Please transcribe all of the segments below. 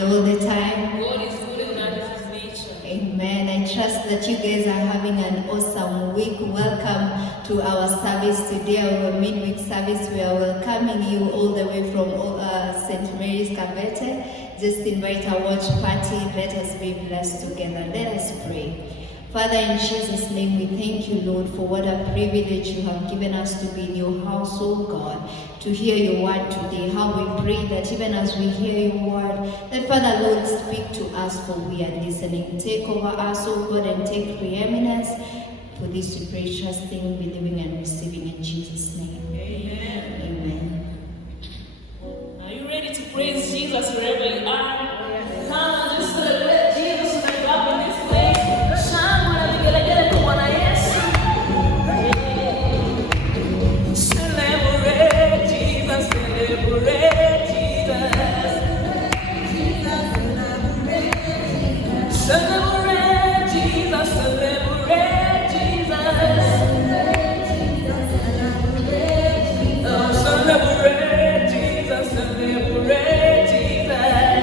and all the time. God is good and that is His nature. Amen. I trust that you guys are having an awesome week. Welcome to our service today, our midweek service. We are welcoming you all the way from St. Mary's Kabete. Just invite our watch party. Let us be blessed together. Let us pray. Father, in Jesus' name, we thank you, Lord, for what a privilege you have given us to be in your house, oh God, to hear your word today. How we pray that even as we hear your word, that Father, Lord, speak to us, for we are listening. Take over us, oh God, and take preeminence. For this we pray, trusting, believing, and receiving in Jesus' name. Amen. Amen. Are you ready to praise Jesus wherever you are? Come on, just celebrate Jesus right up in this place. Shangwe na vigelegele kwa Bwana Yesu. Celebrate Jesus, celebrate Jesus. Celebrate Jesus, celebrate Jesus. Oh, celebrate Jesus, celebrate Jesus.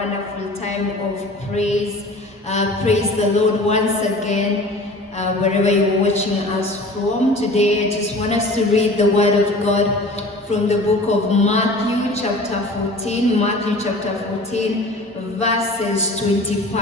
wonderful time of praise. Praise the Lord once again, wherever you're watching us from. Today, I just want us to read the Word of God from the book of Matthew, chapter 14. Matthew, chapter 14, verses 25.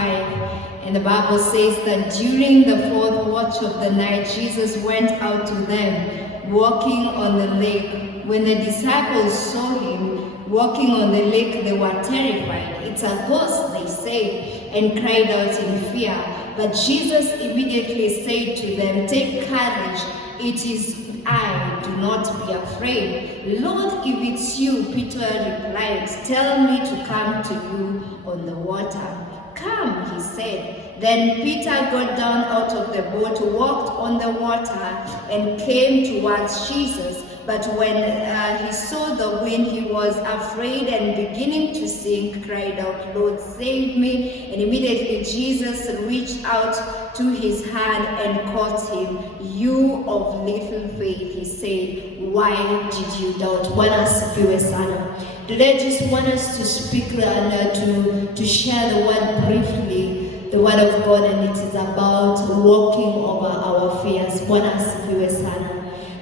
And the Bible says that during the fourth watch of the night, Jesus went out to them, walking on the lake. When the disciples saw him walking on the lake, they were terrified. "It's a ghost," they said, and cried out in fear. But Jesus immediately said to them, "Take courage, it is I, do not be afraid." "Lord, if it's you," Peter replied, "tell me to come to you on the water." "Come," he said. Then Peter got down out of the boat, walked on the water, and came towards Jesus. But when he saw the wind, he was afraid, and beginning to sink, cried out, "Lord, save me." And immediately Jesus reached out to his hand and caught him. "You of little faith," he said, "why did you doubt?" Bwana asifiwe sana. Today I just want us to speak and to share the word briefly, the word of God, and it is about walking over our fears. Bwana asifiwe sana.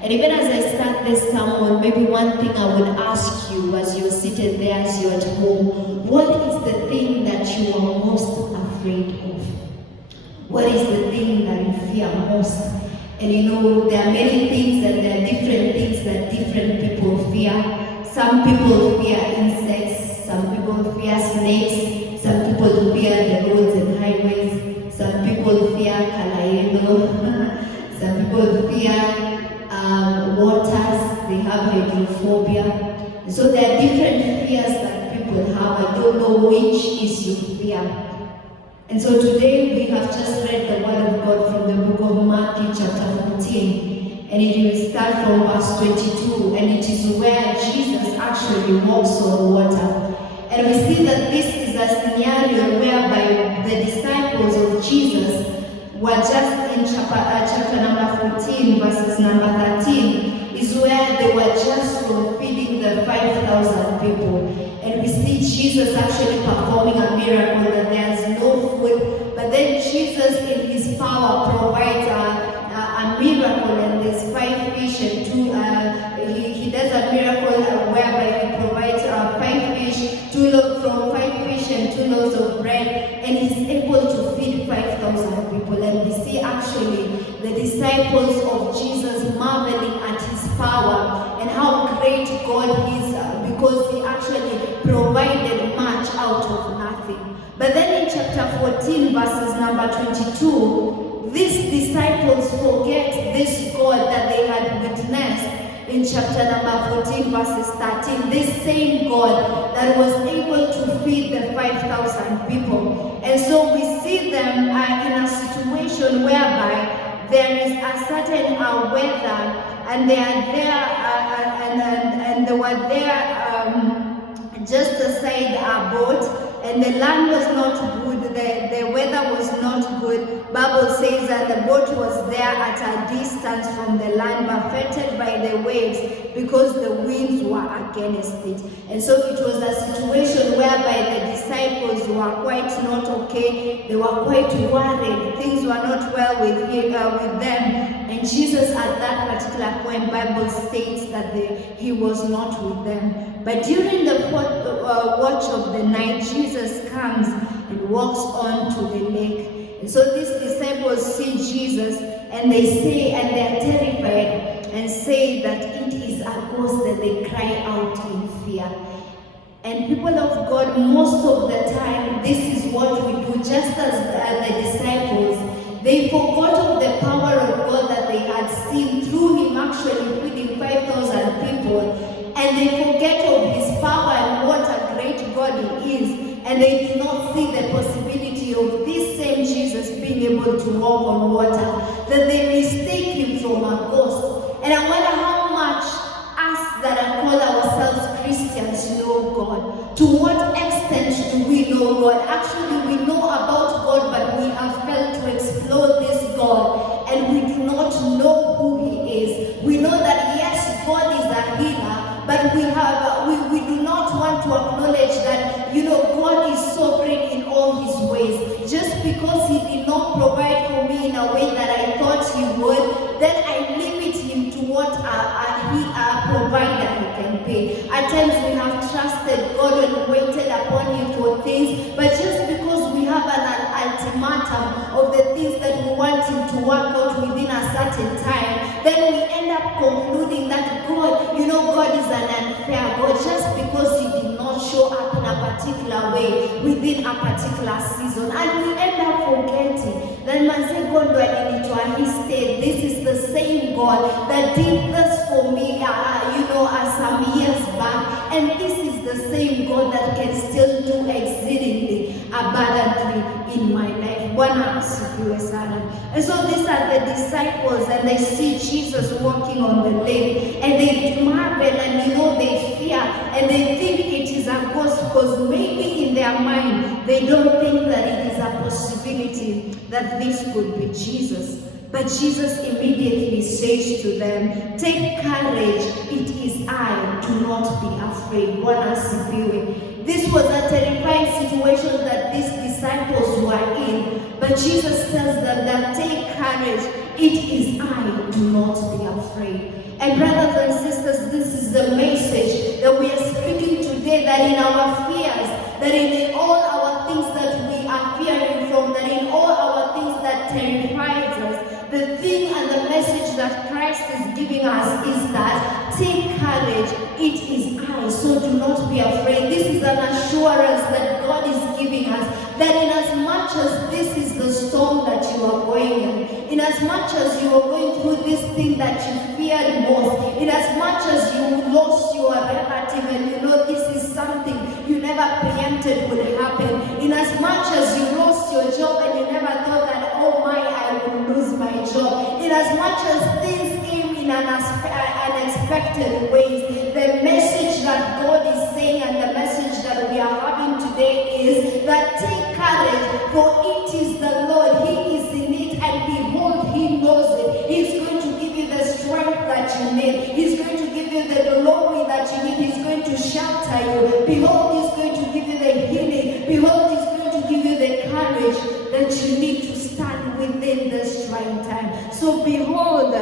And even as I start this sermon, maybe one thing I would ask you as you're seated there, as you're at home, what is the thing that you are most afraid of? What is the thing that you fear most? And you know, there are many things and there are different things that different people fear. Some people fear insects, some people fear snakes, some people fear the roads and highways, some people fear kalayendo, some people fear waters, they have hydrophobia. So there are different fears that people have. I don't know which is your fear. And so today we have just read the word of God from the book of Matthew chapter 14. And it will start from verse 22. And it is where Jesus actually walks on water. And we see that this is a scenario whereby the disciples of Jesus were just in chapter number 14, verses number 13, is where they were just from feeding the 5,000 people. And we see Jesus actually performing a miracle that there's no food, but then Jesus in his power provides a miracle, and there's 5 fish and 2, he does a miracle whereby he provides 5 fish, 2 loaves from 5 fish and 2 loaves of bread, and he's able to feed 5,000 people. And we see actually the disciples of Jesus marveling at his power and how great God is, because he actually provided much out of nothing. But then in chapter 14, verses number 22, these disciples forget this God that they had witnessed in chapter number 14, verses 13, this same God that was able to feed the 5,000 people. And so we see them in a situation whereby there is a certain weather, and they are there, and they were there just aside a boat, and the land was not good, the weather was not good. Bible says that the boat was there at a distance from the land, buffeted by the waves because the winds were against it. And so it was a situation whereby the disciples were quite not okay. They were quite worried. Things were not well with them. And Jesus at that particular point, Bible states that he was not with them. But during the fourth watch of the night, Jesus comes and walks on to the lake. And so these disciples see Jesus, and they say, and they are terrified, and say that it is a ghost, that they cry out in fear. And people of God, most of the time, this is what we do, just as the disciples. They forgot of the power of God that they had seen through him actually feeding 5,000 people. And they forget of his power and what a great God he is. And they do not see the possibility of this same Jesus being able to walk on water, that they mistake him from a ghost. And I wonder how much us that are called ourselves Christians know God. To what extent do we know God? Actually, we know about God, but we have failed to explore this God, and we do not know who he is. We know that yes, God is a healer, but we do not want to acknowledge that, God is so the way that I thought He would, then I limit Him to what a provider He can pay. At times we have trusted God and waited upon Him for things, but just because we have an ultimatum of the things that we want Him to work out within a certain time, then we end up concluding that God is an unfair God just because He did not show up in a particular way within a particular season. And we end up forgetting that manze God ndo alinitoa. He said, this is the same God that did this for me some years back, and this is the same God that can still do exceedingly abundantly in my life. Bwana asifiwe sana. And so these are the disciples, and they see Jesus walking on the lake, and they marvel, and they fear, and they think it is a ghost, because maybe in their mind they don't think that it is a possibility that this could be Jesus. But Jesus immediately says to them, take courage, it is I, do not be afraid. Bwana asifiwe. This was a terrifying situation that these disciples were in, but Jesus tells them that take courage, it is I, do not be afraid. And brothers and sisters, this is the message that we are speaking today, that in our fears, that in all our things that we are fearing from, that in all our things that terrifies us, the thing and the message that Christ is giving us is that take courage, it is I, so do not be afraid. This is an assurance that God is giving us, that in as much as this is the storm that you are going in as much as you are going through this thing that you feared most, in as much as you lost your relative and this is something you never preempted would happen, in as much as you lost your job and you never thought that, oh my, I will lose my job, in as much as things came in unexpected ways, the message that God is saying and the message that we are having today is that take courage, for it is the Lord, He is in it, and behold, He knows it. He's going to give you the strength that you need. He's going to give you the glory that you need. He's going to shelter you. Behold, He's going to give you the healing. Behold, He's going to give you the courage that you need to stand within this trying time. So behold,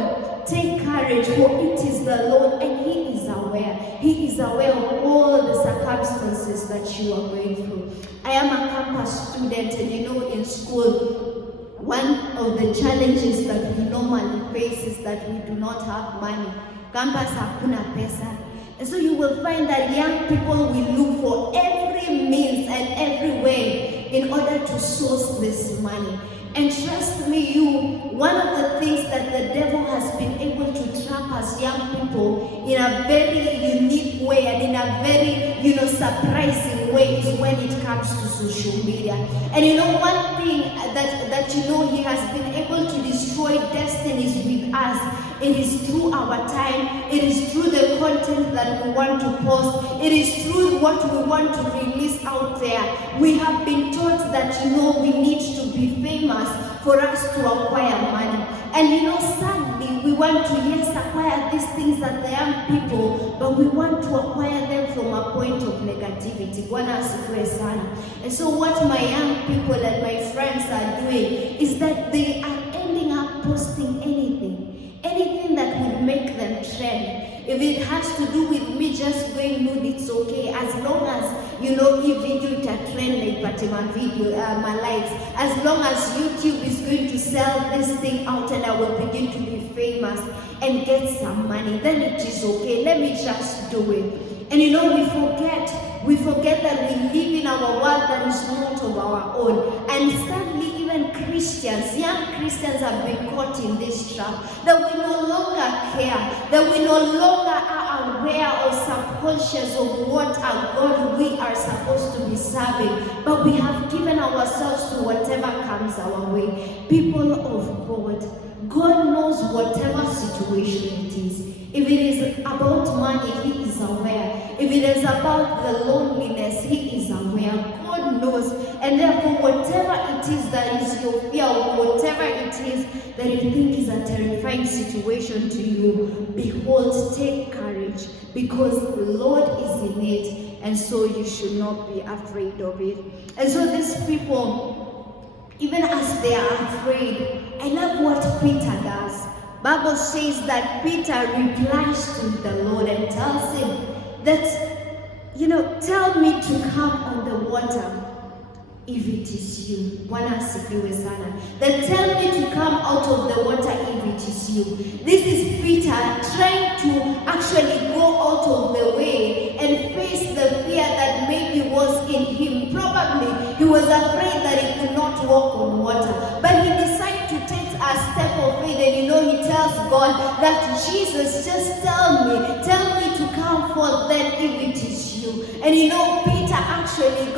take courage, for it is the Lord, and He is aware. He is aware of all the circumstances that you are going through. I am a campus student, and in school, one of the challenges that we normally face is that we do not have money. Campus hakuna pesa. And so you will find that young people will look for every means and every way in order to source this money. And trust me, one of the things that the devil has been able to trap us young people in a very unique way and in a very, surprising way is when it comes to social media. And one thing that he has been able to destroy destinies with us, it is through our time, it is through the content that we want to post, it is through what we want to release out there. We have been taught that, we need to be famous for us to acquire money. And sadly, we want to, acquire these things at the young people, but we want to acquire them from a point of negativity. Bwana asifiwe sana. And so what my young people and my friends are doing is that they are ending up posting anything that would make them trend. If it has to do with me just going nude, it's okay. As long as, if video ita trend like my video, my likes. As long as YouTube is going to sell this thing out and I will begin to be famous and get some money, then it is okay. Let me just do it. And we forget that we live in our world that is not of our own. And sadly, even Christians, young Christians have been caught in this trap, that we no longer care, that we no longer are aware or subconscious of what a God we are supposed to be serving, but we have given ourselves to whatever comes our way. People of God knows whatever situation it is. If it is about money, He is aware. If it is about the loneliness, He is aware. God knows. And therefore, whatever it is that is your fear, or whatever it is that you think is a terrifying situation to you, behold, take courage, because the Lord is in it, and so you should not be afraid of it. And so these people, even as they are afraid I love what Peter does. Bible says that Peter replies to the Lord and tells him that, tell me to come on the water if it is you. Bwana asifiwe sana. That tell me to come out of the water if it is you. This is Peter trying to actually go out of the way and face the fear that maybe was in him. Probably he was afraid that he could not walk on water. But he decided to take a step of faith, and he tells God that Jesus, just tell me to come forth then if it is you. And Peter actually,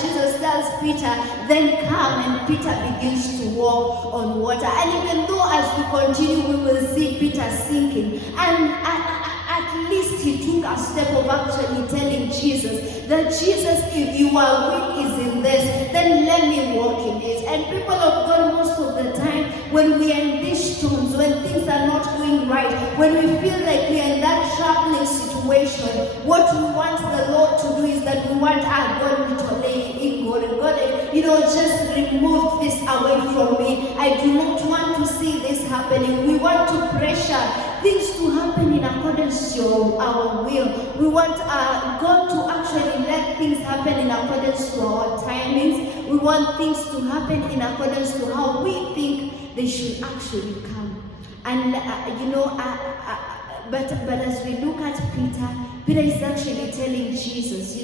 Jesus tells Peter, then come, and Peter begins to walk on water. And even though as we continue, we will see Peter sinking, and at least he took a step of actually telling Jesus that, Jesus, if your will is in this, then let me walk in it. And people of God, most of the time, when we are in these storms, when things are not going right, when we feel like we are in that troubling situation, what we want the Lord to do is that we want our God to lay in God. Just remove this away from me. I do not want to see this happening. We want to pressure things to happen in accordance to our will. We want God to actually let things happen in accordance to our timings. We want things to happen in accordance to how we think they should actually come. And but as we look at Peter is actually telling Jesus,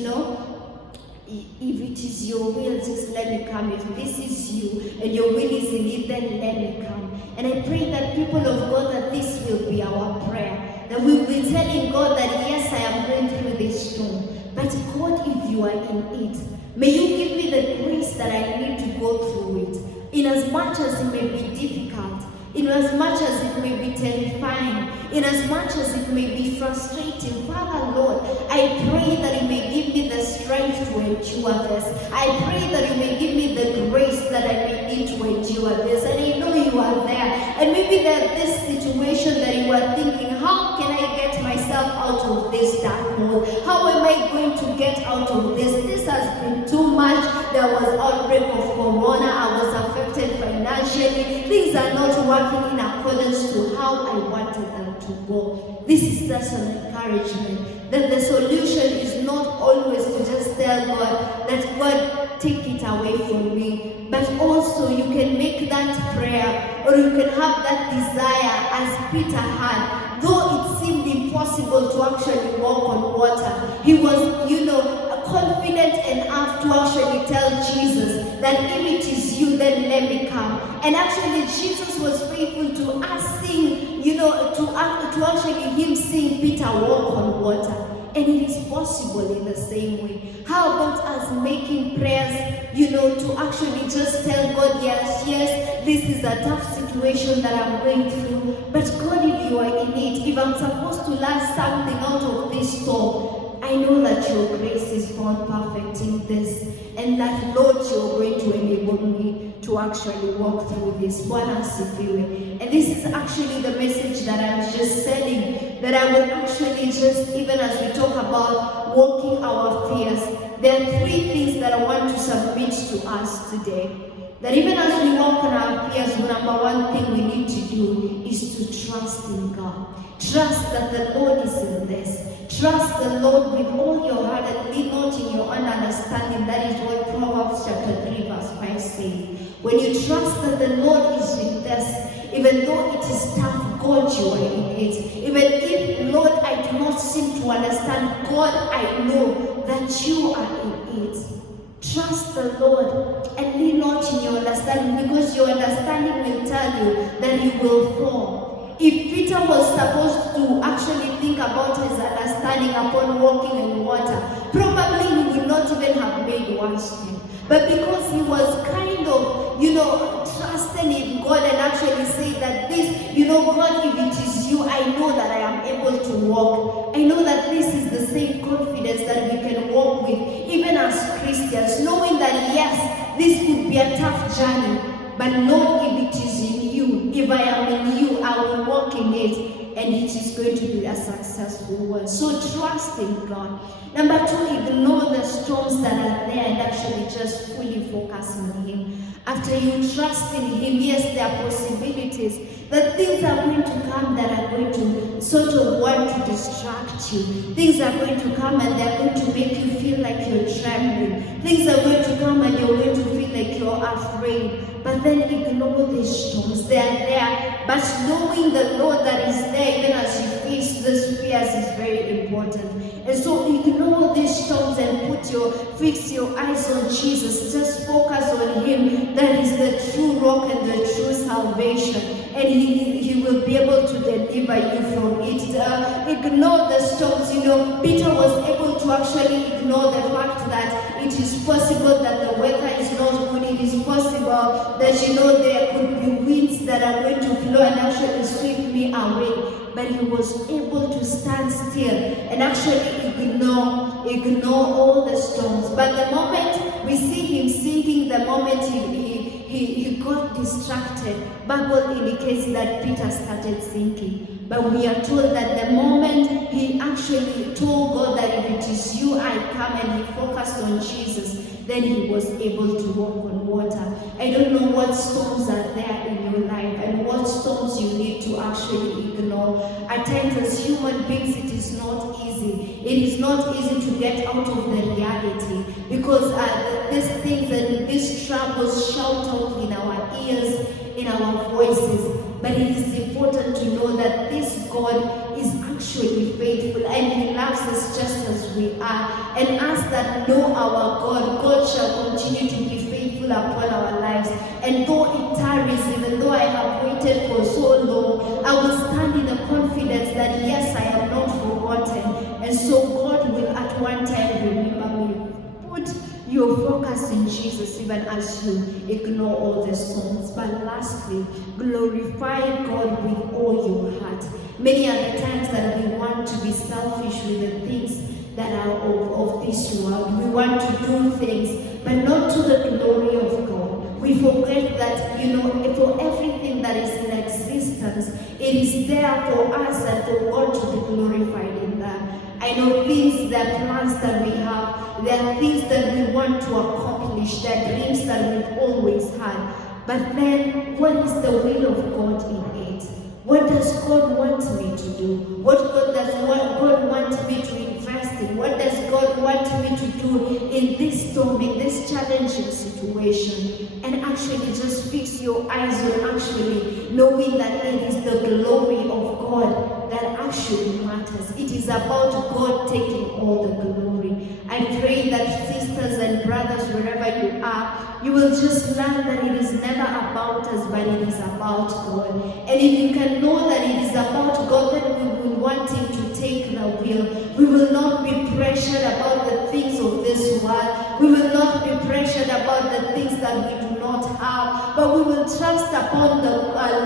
if it is your will, just let me come. If this is you and your will is in it, then let me come. And I pray that people of God, that this will be our prayer. That we will be telling God that, yes, I am going through this storm. But God, if you are in it, may you give me the grace that I need to go through it. In as much as it may be difficult, in as much as it may be terrifying, in as much as it may be frustrating, Father Lord, I pray that you may give me the strength to endure this. I pray that you may give me the grace that I may need to endure this. And I know you are there. And maybe there's this situation that you are thinking, how can I get myself out of this dark hole? How am I going to get out of this? This has been too much. There was outbreak of corona. I was affected financially. Things are not working in accordance to how I wanted them to go. This is just an encouragement that the solution is not always to just tell God that, God, take it away from me, but also you can make that prayer, or you can have that desire as Peter had. Though it seemed impossible to actually walk on water, he was, confident enough to actually tell Jesus that if it is you, then let me come. And actually, Jesus was faithful to us seeing, to actually him seeing Peter walk on water. And it is possible in the same way. How about us making prayers, to actually just tell God, yes, this is a tough situation that I'm going through. But God, if you are in it, if I'm supposed to learn something out of this storm, I know that your grace is found perfect in this, and that, Lord, you're going to enable me to actually walk through this. Bwana asifiwe. And this is actually the message that I'm just selling, that I will actually just, even as we talk about walking our fears, there are 3 things that I want to submit to us today. That even as we walk on our fears, the number 1 thing we need to do is to trust in God. Trust that the Lord is in this. Trust the Lord with all your heart and lean not in your own understanding. That is what Proverbs chapter 3 verse 5 says. When you trust that the Lord is in this, even though it is tough, God, you are in it. Even if, Lord, I do not seem to understand, God, I know that you are in it. Trust the Lord and lean not in your understanding, because your understanding will tell you that you will fall. If Peter was supposed to actually think about his understanding upon walking in water, probably he would not even have made one step. But because he was kind of, trusting in God and actually say that this, God, if it is you, I know that I am able to walk. I know that this is the same confidence that we can walk with, even as Christians, knowing that, yes, this could be a tough journey, but Lord, if it is in you, if I am in you, I will walk in it, and it is going to be a successful one. So trust in God. Number 2, ignore the storms that are there and actually just fully focus on Him. After you trust in Him, yes, there are possibilities that things are going to come that are going to sort of want to distract you. Things are going to come and they're going to make you feel like you're trembling. Things are going to come and you're going to feel like you're afraid. But then ignore these storms. They are there. But knowing the Lord that is there, even as you face these fears, is very important. And so ignore these storms and fix your eyes on Jesus. Just focus on Him. That is the true rock and the true salvation. And He will be able to deliver you from it. Ignore the storms. Peter was able to actually ignore the fact that it is possible that the weather is not good. It is possible that there could be winds that are going to blow and actually sweep me away. But he was able to stand still and actually ignore all the storms. But the moment we see him sinking, the moment he got distracted, Bible indicates that Peter started sinking. But we are told that the moment he actually told God that if it is you, I come, and he focused on Jesus, then he was able to walk on water. I don't know what storms are there in your life and what storms you need to actually ignore. At times as human beings, it is not easy. It is not easy to get out of the reality because these things and these troubles shout out in our ears, in our voices. But it is important to know that this God is actually faithful and He loves us just as we are. And us that know our God, God shall continue to be faithful upon our lives. And though it tarries, even though I have waited for so long, I will stand in the confidence that yes, I am not forgotten. And so God will at one time remember me. Put your focus in Jesus even as you ignore all the storms. But lastly, glorify God with all your heart. Many are the times that we want to be selfish with the things that are of this world. We want to do things, but not to the glory of God. We forget that, for everything that is in existence, it is there for us and for God to be glorified in that. I know things, there are plans that we have, there are things that we want to accomplish, there are dreams that we've always had. But then, what is the will of God in it? What does God want me to do? What does God want me to invest in? What does God want me to do in this storm, in this challenging situation? And actually just fix your eyes on actually knowing that it is the glory of God that actually matters. It is about God taking all the glory. I pray that sisters and brothers, wherever you are, you will just learn that it is never about us, but it is about God. And if you can know that it is about God, then we will want Him to take the wheel. We will not be pressured about the things of this world. We will not be pressured about the things that we do not have, but we will trust upon the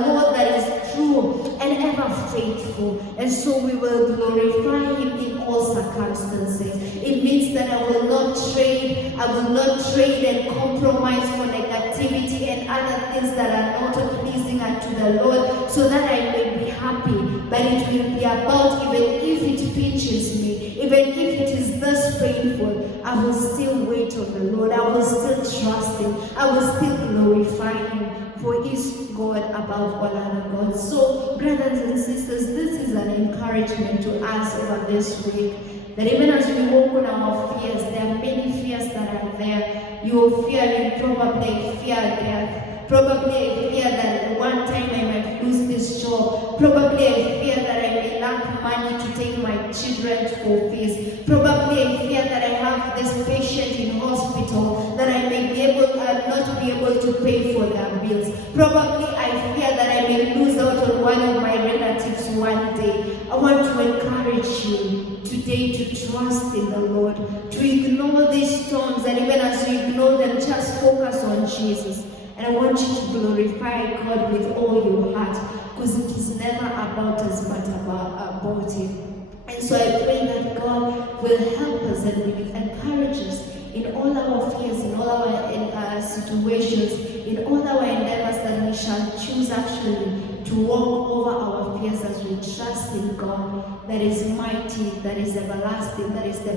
Lord that is true and ever faithful. And so we will glorify Him in all circumstances. It means that I will not trade and compromise for negativity and other things that are not pleasing unto the Lord, so that I may be happy. But it will be about, even if it pinches me, even if it is thus painful, I will still wait on the Lord. I will still trust Him. I will still glorify Him, for He is God above all other gods. So, brothers and sisters, this is an encouragement to us over this week, that even as we walk on our fears, there are many fears that are there. You are fearing, probably fear death. Probably I fear that one time I might lose this job. Probably I fear that I may lack money to take my children for fees. Probably I fear that I have this patient in hospital that I may not be able to pay for their bills. Probably I fear that I may lose out on one of my relatives one day. I want to encourage you today to trust in the Lord, to ignore these storms, and even as you ignore them, just focus on Jesus. And I want you to glorify God with all your heart, because it is never about us but about Him. And so I pray that God will help us and will encourage us in all our fears, in all our situations, in all our endeavors, that we shall choose actually to walk over our fears as we trust in God that is mighty, that is everlasting, that is the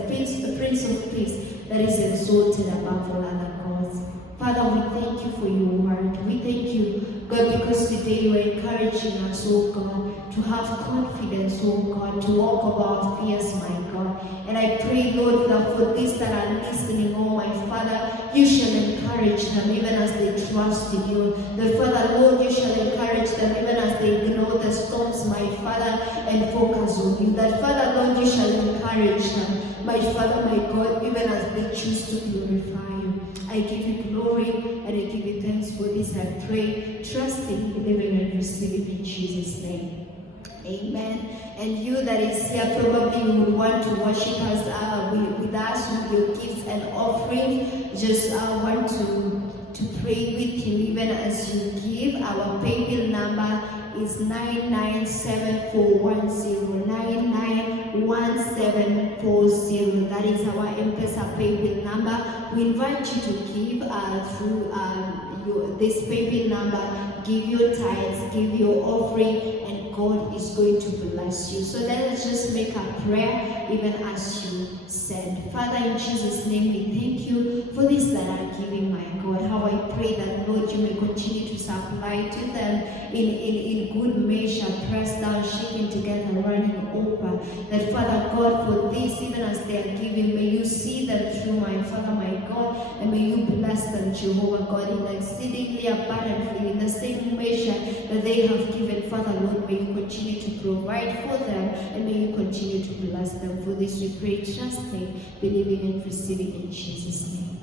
Prince of Peace, that is exalted above all other gods. Father, we thank you for your word. We thank you, God, because today you are encouraging us, oh God, to have confidence, oh God, to walk over our fears, my God. And I pray, Lord, that for these that are listening, oh my Father, you shall encourage them even as they trust in you. The Father, Lord, you shall encourage them even as they ignore the storms, my Father, and focus on you. That Father, Lord, you shall encourage them, my Father, my God, even as they choose to glorify you. I give you glory and I give you thanks for this. I pray, trusting, believing, and receiving in Jesus' name. Amen. And you that is here, probably you would want to worship us with us with your gifts and offerings. Just want to pray with you even as you give. Our PayBill number is 997410, 991740. That is our M-Pesa PayBill number. We invite you to give through this PayBill number. Give your tithes, give your offering, and God is going to bless you. So let us just make a prayer even as you said. Father, in Jesus' name, we thank you for this that are giving, my God. How I pray that, Lord, you may continue to supply to them in good measure, pressed down, shaken together, running over. That, Father God, for this, even as they are giving, may you see them through, my Father, my God, and may you bless them, Jehovah God, in exceedingly abundantly, in the same measure that they have given. Father, Lord, may you continue to provide for them, and may you continue to bless them. For this we pray, trusting, believing, and receiving in Jesus' name.